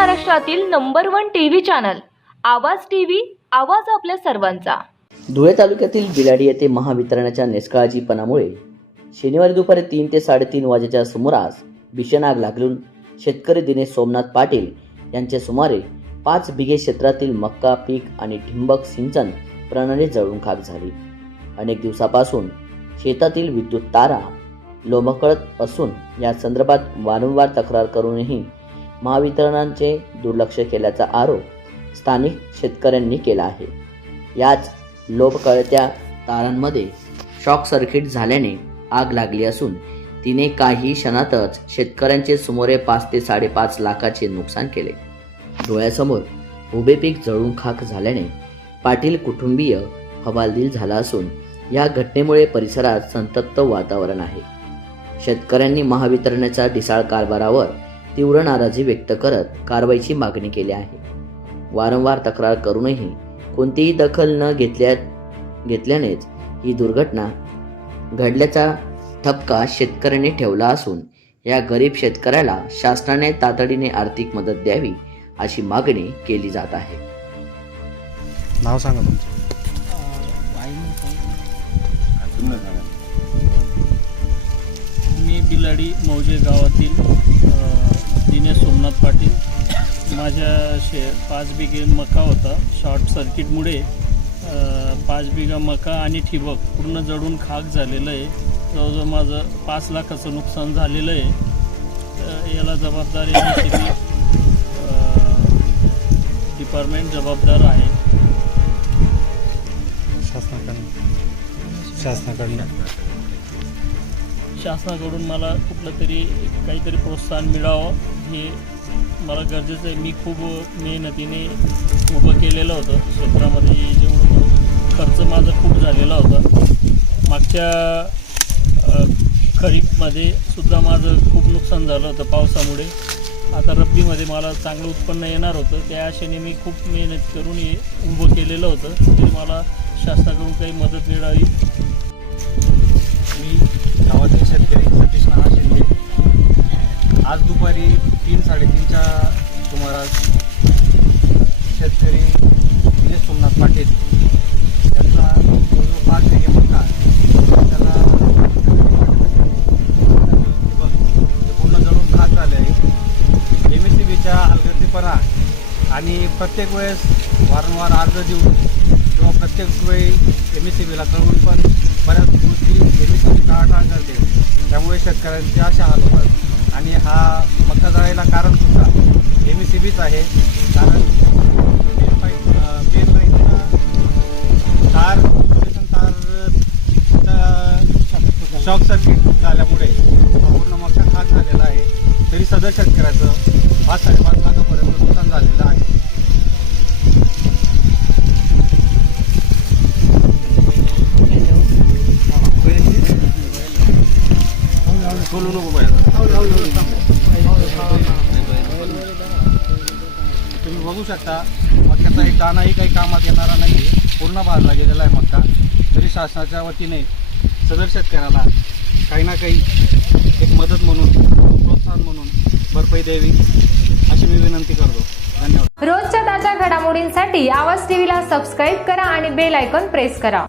महाराष्ट्रातील number one T V channel Awaaz T V Awaaz आपल्या सर्वांचा. धुळे तालुक्यातील बिलाडी येथे महावितरणाच्या निष्काळजीपणामुळे शनिवारी दुपारी तीन ते साडेतीन वाजेच्या सुमारास भीषण आग लागून शेतकरी दिनेश सोमनाथ पाटील यांचे सुमारे पाच बिघे क्षेत्रातील मक्का पीक आणि ठिंबक सिंचन प्रणाली जळून खाक झाली. अनेक दिवसापासून शेतातील विद्युत तारा लोंबकळत असून या संदर्भात वारंवार तक्रार करूनही महावितरणांचे दुर्लक्ष केल्याचा आरोप स्थानिक शेतकऱ्यांनी केला आहे. याच लोभकळत्या तारांमध्ये शॉक सर्किट झाल्याने आग लागली असून तिने काही क्षणातच शेतकऱ्यांचे सुमारे पाच ते साडेपाच लाखाचे नुकसान केले. डोळ्यासमोर उभे पीक जळून खाक झाल्याने पाटील कुटुंबीय हवालदिल झाला असून या घटनेमुळे परिसरात संतप्त वातावरण आहे. शेतकऱ्यांनी महावितरणाच्या ढिसाळ कारभारावर तीव्र नाराजी व्यक्त करत कारवाईची मागणी केली आहे. वारंवार तक्रार करूनही कोणतीही दखल न घेतल्या घेतल्यानेच ही दुर्घटना घडल्याचा ठपका शेतकऱ्यांनी ठेवला असून या गरीब शेतकऱ्याला शासनाने तातडीने आर्थिक मदत द्यावी अशी मागणी केली जात आहे. नाव सांगा तुमचं. वाडी मौजे गावातील दिनेश सोमनाथ पाटील. माझ्या शे पाच बिघे मका होता. शॉर्ट सर्किटमुळे पाच बिघा मका आणि ठिबक पूर्ण जडून खाक झालेलं आहे. जवळजवळ माझं पाच लाखाचं नुकसान झालेलं आहे. याला जबाबदार डिपार्टमेंट जबाबदार आहे? शासनाकडनं. शासनाकडनं. शासनाकडून मला कुठलं तरी काहीतरी प्रोत्साहन मिळावं हे मला गरजेचं आहे. मी खूप मेहनतीने उभं केलेलं होतं. क्षेत्रामध्ये जेवढं खर्च माझा खूप झालेला होता. मागच्या खरीपमध्ये सुद्धा माझं खूप नुकसान झालं होतं पावसामुळे. आता रब्बीमध्ये मला चांगलं उत्पन्न येणार होतं. त्या आशेने मी खूप मेहनत करून हे उभं केलेलं होतं. तरी मला शासनाकडून काही मदत मिळावी आज दुपारी तीन साडेतीनच्या सुमारास शेतकरी दिनेश सोमनाथ पाटील यांचा जवळजवळ पाच बिघे मका त्याला पूर्ण जळून खात झाले आहे एम एस सी बीच्या हलगर्जीपणा आणि प्रत्येक वेळेस वारंवार अर्ज देऊन किंवा प्रत्येक वेळी एम एस सी बीला कळवून पण बऱ्याच गोष्टी एम एस सी बी टाळाटाळ करते त्यामुळे शेतकऱ्यांचे अशा हाल होतात आणि हा मक्का जळायला कारण सुद्धा एम एस सी बीच आहे. कारण मेन पाईप मेन लाईनचा तार इन्सुलेशन तार शॉक सर्किट झाल्यामुळे पूर्ण मक्का खाक झालेला आहे. तरी सदर शेतकऱ्याचं पाच साडेपाच लाखापर्यंत नुकसान झालेलं आहे. बोलू नको तुम्ही बघू शकता मक्याचा एक दाणाही काही कामात येणारा नाही पूर्ण भाजला गेलेला आहे मक्का. तरी शासनाच्या वतीने सदर शेतकऱ्याला काही ना काही एक मदत म्हणून प्रोत्साहन म्हणून भरपाई द्यावी अशी मी विनंती करतो. धन्यवाद. रोजच्या ताज्या घडामोडींसाठी आवाज टीव्हीला सबस्क्राईब करा आणि बेल आयकॉन प्रेस करा.